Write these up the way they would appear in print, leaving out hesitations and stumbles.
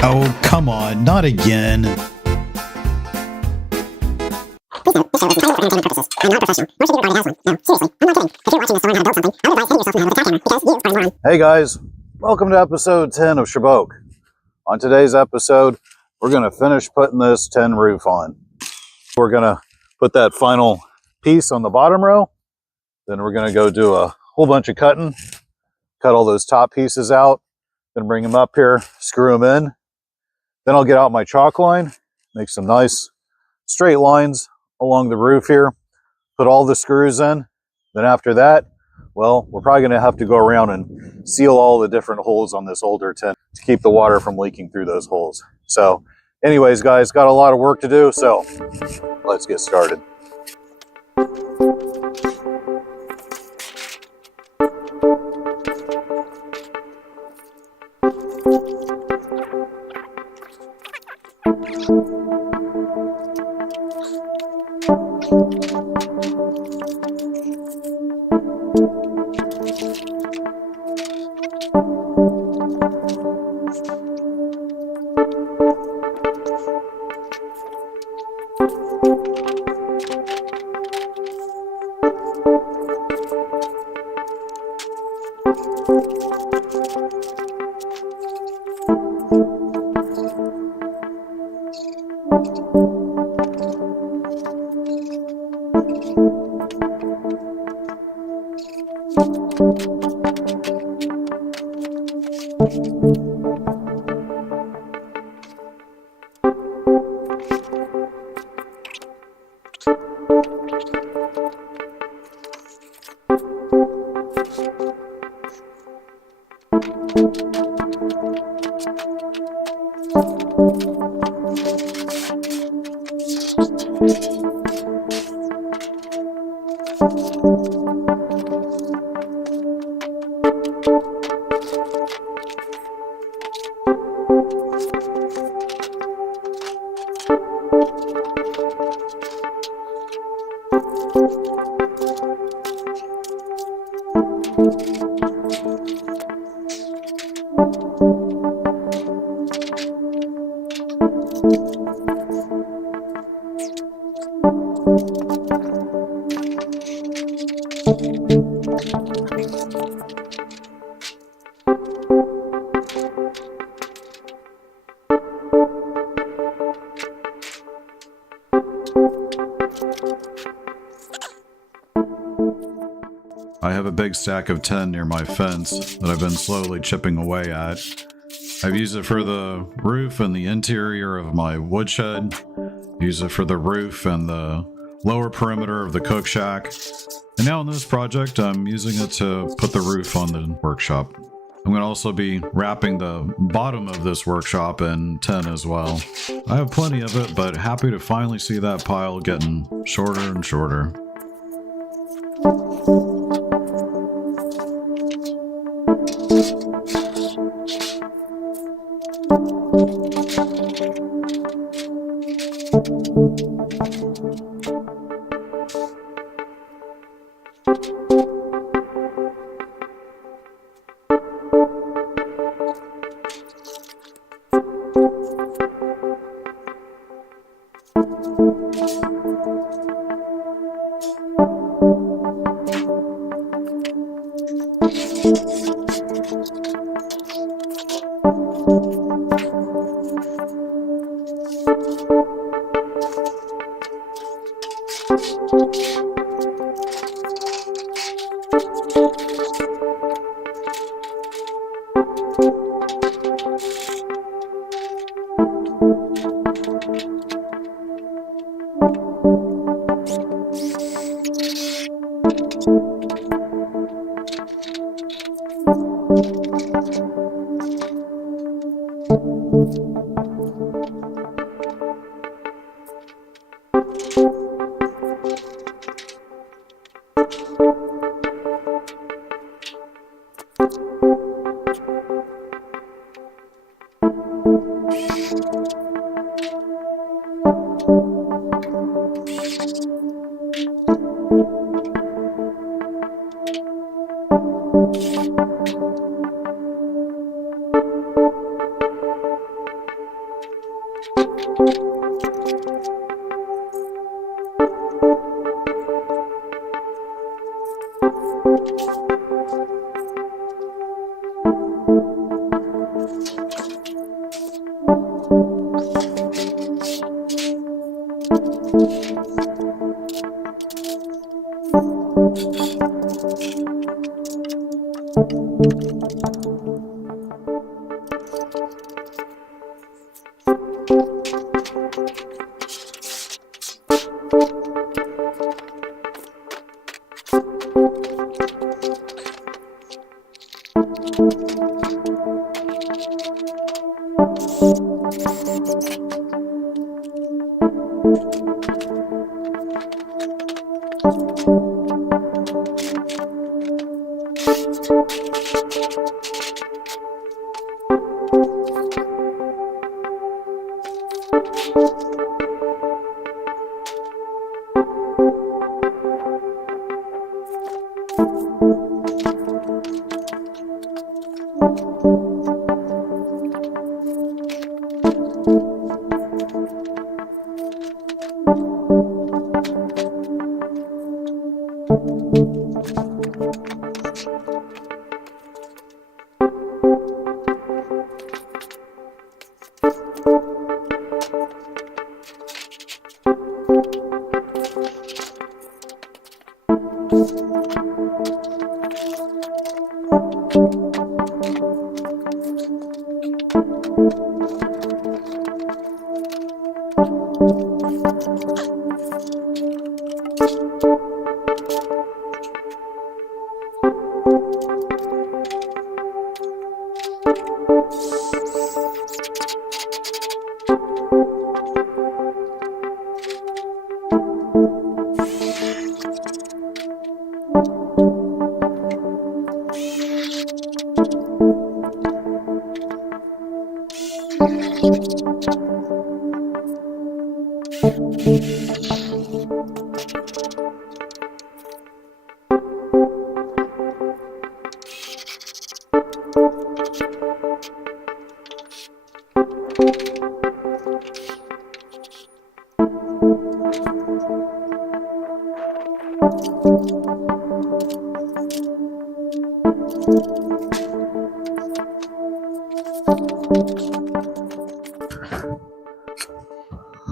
Oh, come on, not again. Hey guys, welcome to episode 10 of Shaboque. On today's episode, we're going to finish putting this tin roof on. We're going to put that final piece on the bottom row. Then we're going to go do a whole bunch of cutting, cut all those top pieces out, then bring them up here, screw them in. Then I'll get out my chalk line, make some nice straight lines along the roof here, put all the screws in. Then after that, well, we're probably going to have to go around and seal all the different holes on this older tin to keep the water from leaking through those holes. So anyways, guys, got a lot of work to do, so let's get started. I have a big stack of tin near my fence that I've been slowly chipping away at. I've used it for the roof and the interior of my woodshed, used it for the roof and the lower perimeter of the cook shack, and now in this project I'm using it to put the roof on the workshop. I'm going to also be wrapping the bottom of this workshop in tin as well. I have plenty of it, but happy to finally see that pile getting shorter and shorter.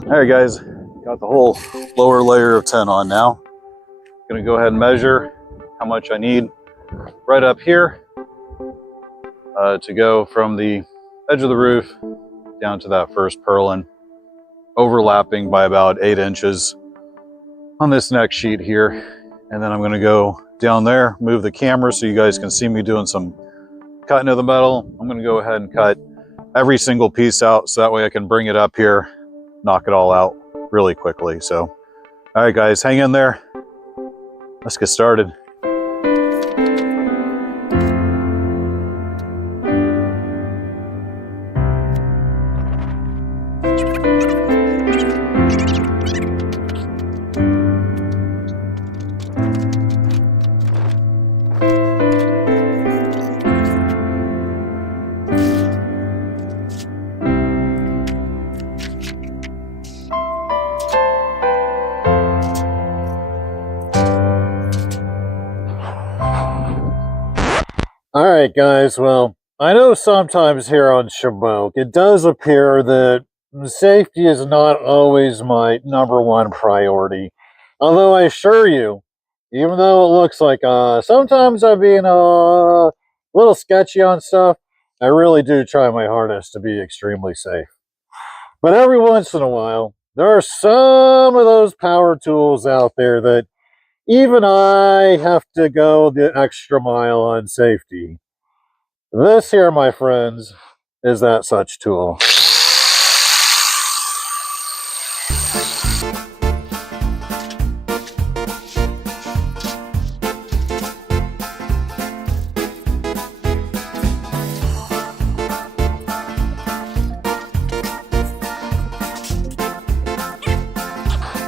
All right, guys, got the whole lower layer of 10 on now. Gonna go ahead and measure how much I need right up here to go from the edge of the roof down to that first purlin, overlapping by about 8 inches on this next sheet here. And then I'm gonna go down there, move the camera so you guys can see me doing some cutting of the metal. I'm gonna go ahead and cut every single piece out so that way I can bring it up here, knock it all out really quickly. So, all right, guys, hang in there. Let's get started. Alright guys, well, I know sometimes here on Shaboque, it does appear that safety is not always my #1 priority. Although I assure you, even though it looks like sometimes I'm being a little sketchy on stuff, I really do try my hardest to be extremely safe. But every once in a while, there are some of those power tools out there that even I have to go the extra mile on safety. This here, my friends, is that such tool.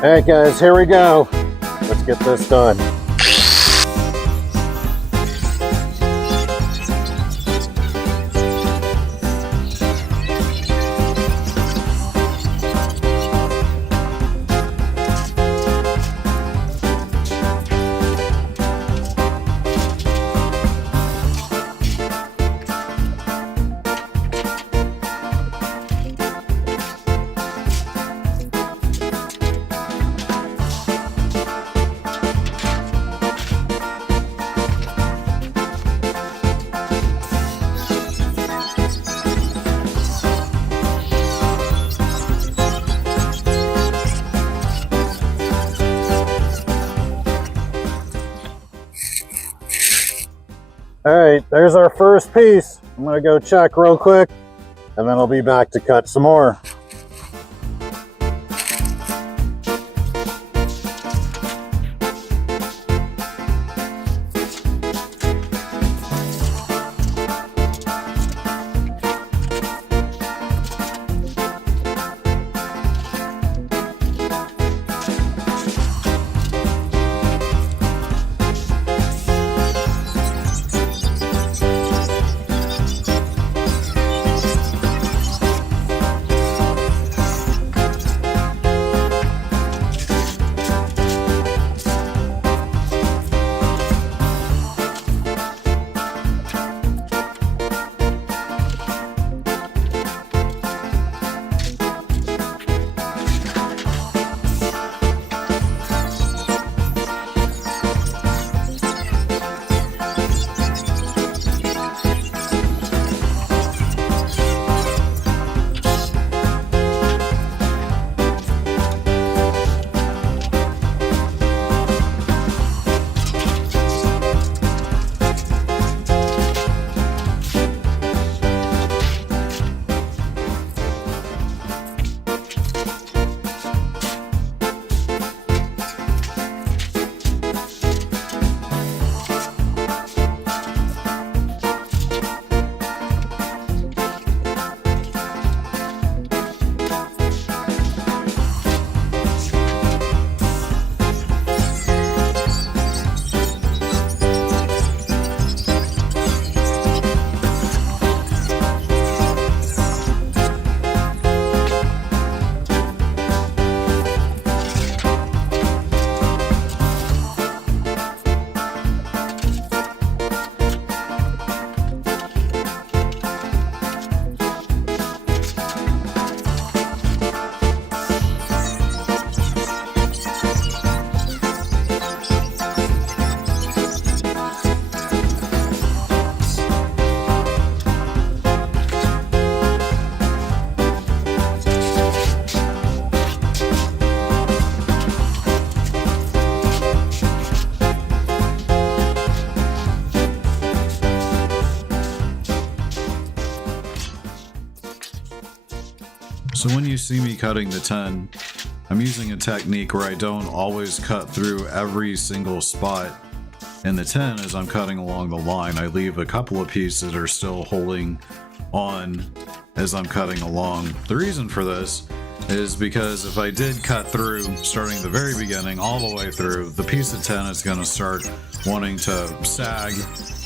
All right, guys, here we go. Let's get this done. right, there's our first piece. I'm gonna go check real quick, and then I'll be back to cut some more. So when you see me cutting the 10, I'm using a technique where I don't always cut through every single spot in the 10 as I'm cutting along the line. I leave a couple of pieces that are still holding on as I'm cutting along. The reason for this is because if I did cut through starting the very beginning all the way through, the piece of 10 is going to start wanting to sag,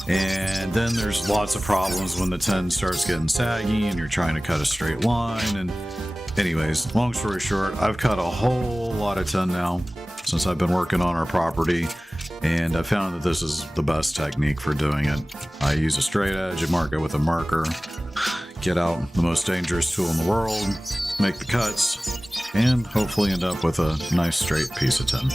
and then there's lots of problems when the 10 starts getting saggy and you're trying to cut a straight line. And anyways, long story short, I've cut a whole lot of 10 now since I've been working on our property, and I found that this is the best technique for doing it. I use a straight edge and mark it with a marker, get out the most dangerous tool in the world, make the cuts, and hopefully end up with a nice straight piece of 10.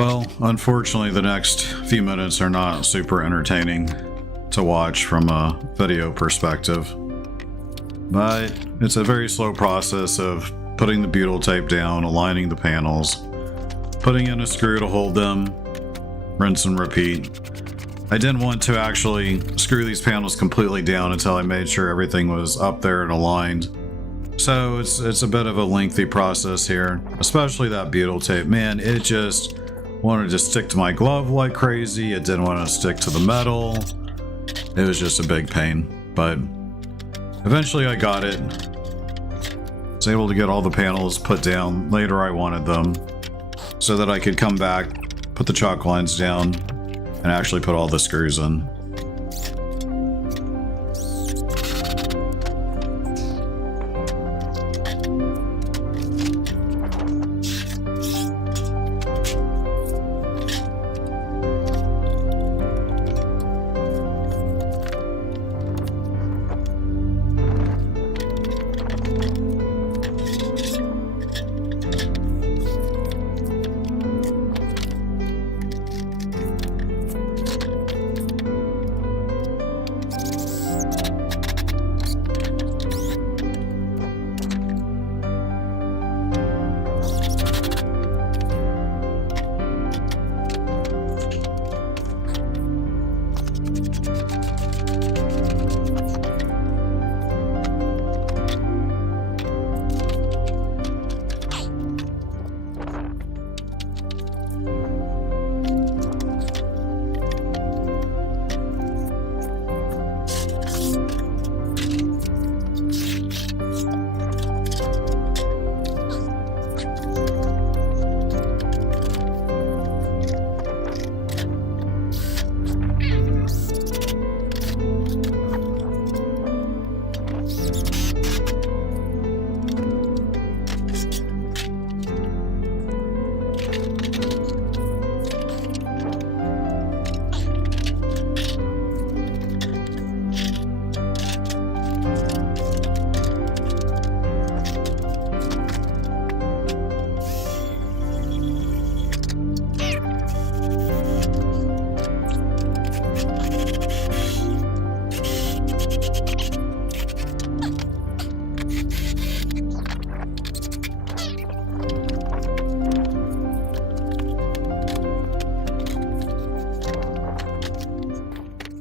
Well, unfortunately, the next few minutes are not super entertaining to watch from a video perspective. But it's a very slow process of putting the butyl tape down, aligning the panels, putting in a screw to hold them, rinse and repeat. I didn't want to actually screw these panels completely down until I made sure everything was up there and aligned. So it's a bit of a lengthy process here, especially that butyl tape. Man, it just wanted to stick to my glove like crazy. It didn't want to stick to the metal. It was just a big pain, but eventually I got it. I was able to get all the panels put down later I wanted them so that I could come back, put the chalk lines down, and actually put all the screws in.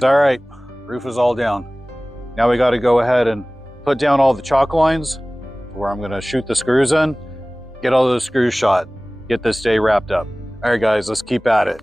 All right, roof is all down. Now we got to go ahead and put down all the chalk lines where I'm going to shoot the screws in, get all those screws shot, get this day wrapped up. All right, guys, let's keep at it.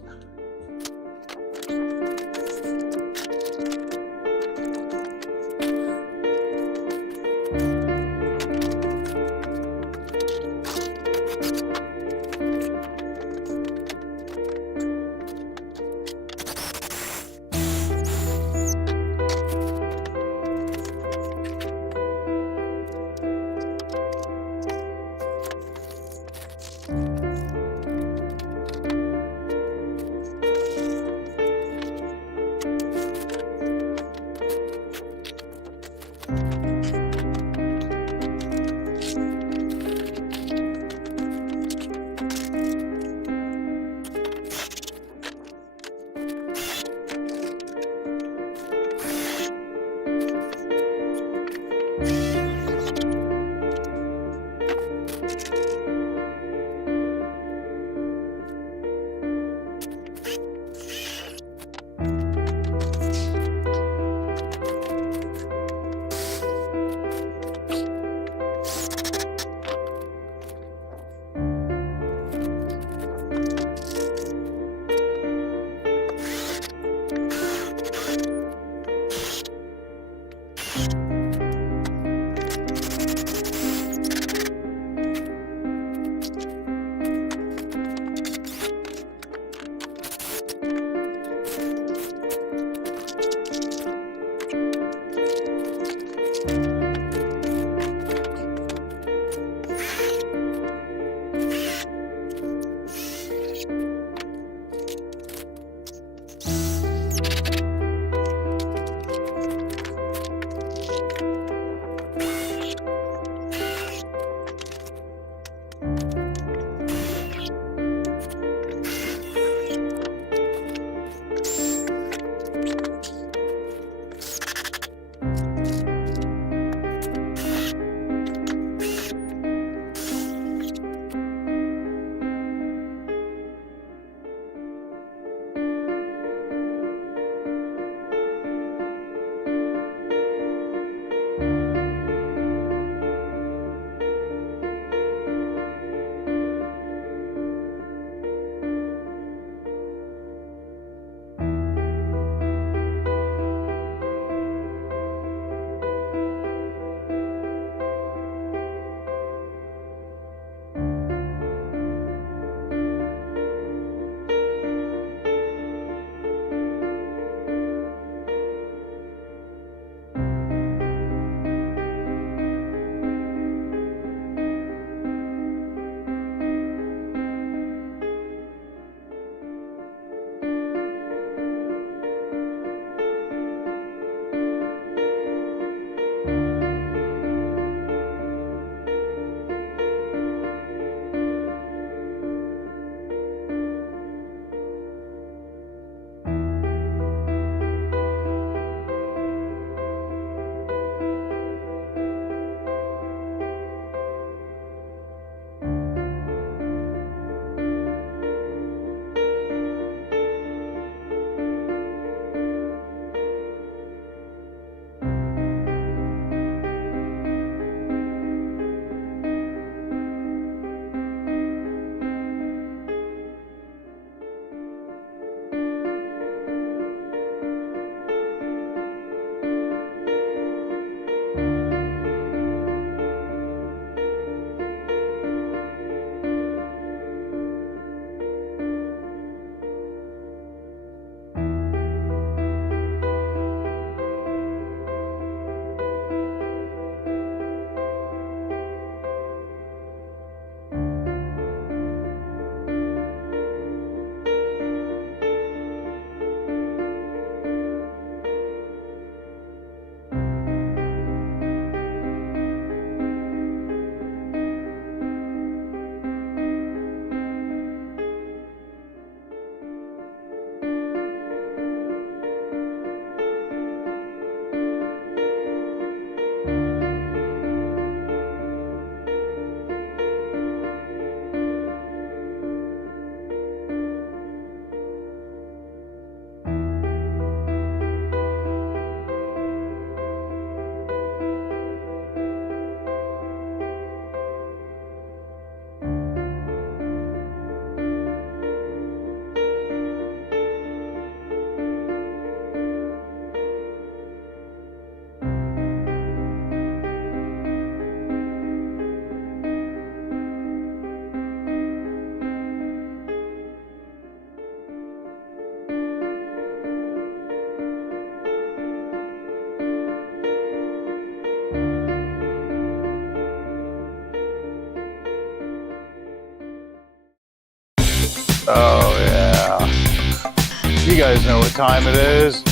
guys know what time it is.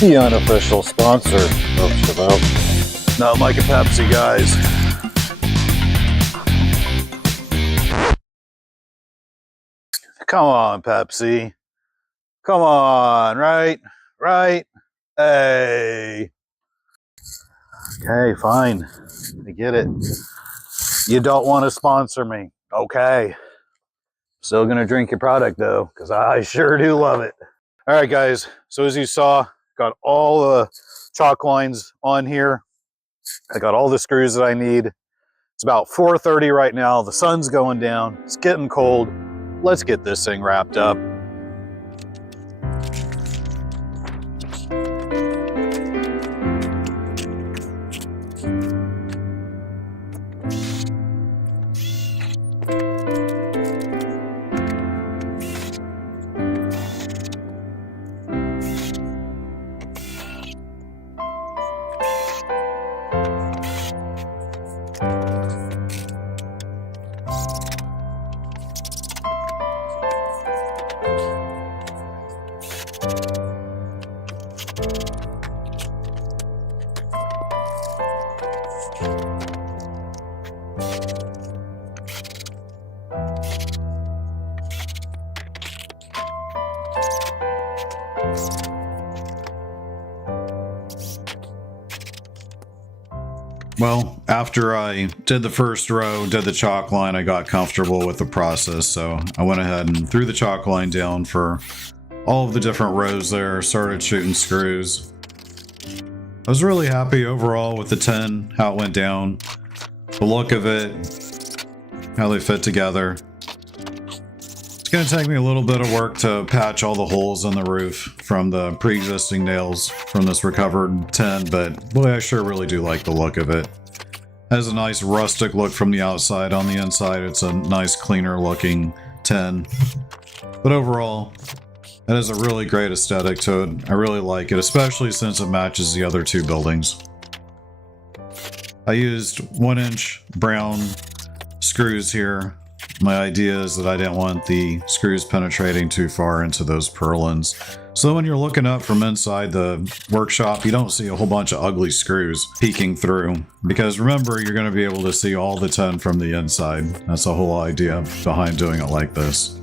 The unofficial sponsor of Shaboque. Not like a Pepsi, guys. Come on, Pepsi. Come on, right? Right? Hey. Okay, fine. I get it. You don't want to sponsor me. Okay. Still gonna drink your product though, because I sure do love it. All right, guys. So as you saw, got all the chalk lines on here. I got all the screws that I need. It's about 4:30 right now. The sun's going down. It's getting cold. Let's get this thing wrapped up. Well, after I did the first row, did the chalk line, I got comfortable with the process, so I went ahead and threw the chalk line down for all of the different rows there, started shooting screws. I was really happy overall with the 10, how it went down, the look of it, how they fit together. It's going to take me a little bit of work to patch all the holes in the roof from the pre-existing nails from this recovered 10, but boy, I sure really do like the look of it. It has a nice rustic look from the outside. On the inside, it's a nice cleaner looking 10. But overall, it has a really great aesthetic to it. I really like it, especially since it matches the other two buildings. I used 1-inch brown screws here. My idea is that I didn't want the screws penetrating too far into those purlins. So when you're looking up from inside the workshop, you don't see a whole bunch of ugly screws peeking through. Because remember, you're going to be able to see all the 10 from the inside. That's the whole idea behind doing it like this.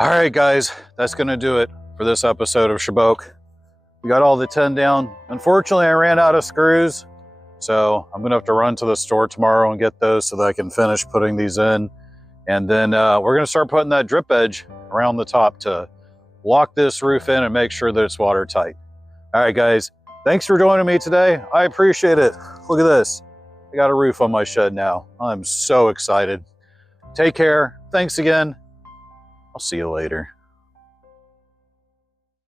All right, guys, that's going to do it for this episode of Shaboque. We got all the 10 down. Unfortunately, I ran out of screws, so I'm going to have to run to the store tomorrow and get those so that I can finish putting these in. And then we're going to start putting that drip edge around the top to lock this roof in and make sure that it's watertight. All right, guys, thanks for joining me today. I appreciate it. Look at this. I got a roof on my shed now. I'm so excited. Take care. Thanks again. I'll see you later.